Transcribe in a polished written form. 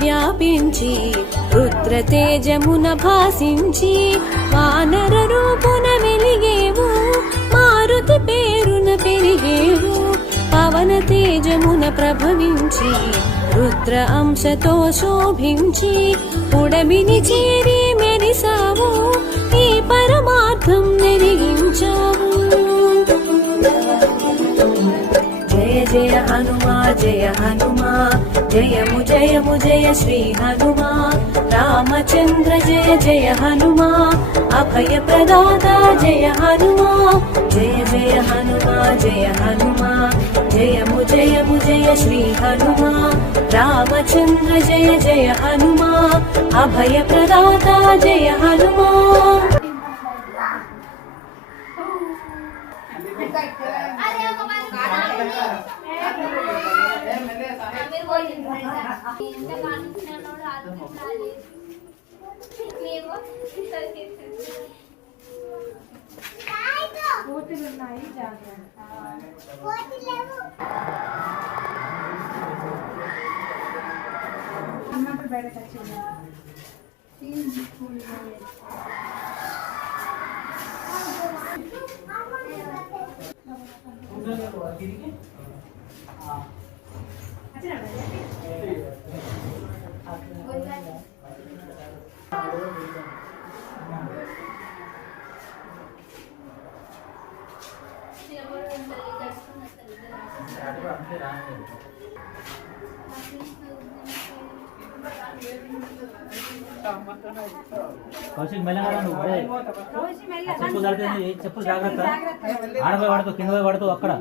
వ్యాపించి రుద్ర తేజమున భాసించి వానర రూపున వెలిగేవు మారుతి పేరున పెరిగేవు పవన తేజమున ప్రభవించి రుద్ర అంశతో శోభించి పుడమిని చేరి మెరిసావు ఈ పరమార్థం నెరిగించావు జయ జయ హనుమా జయ హనుమా జయము జయము జయ శ్రీ హనుమా రామచంద్ర జయ జయ హనుమా అభయ ప్రదాత జయ హనుమా జయ జయ హనుమా జయ హనుమా జయము జయము జయ శ్రీ హనుమా రామచంద్ర జయ జయ హనుమా అభయ ప్రదాత జయ హనుమా కోతులున్నాయి జాగ్రత్త అన్నప్పుడు బయటకు వచ్చింది కౌశిక్ మెల్లగా నువ్వు చెప్పులు జాగ్రత్త ఆడపోయి పడుతూ కింద పోయి పడుతూ అక్కడ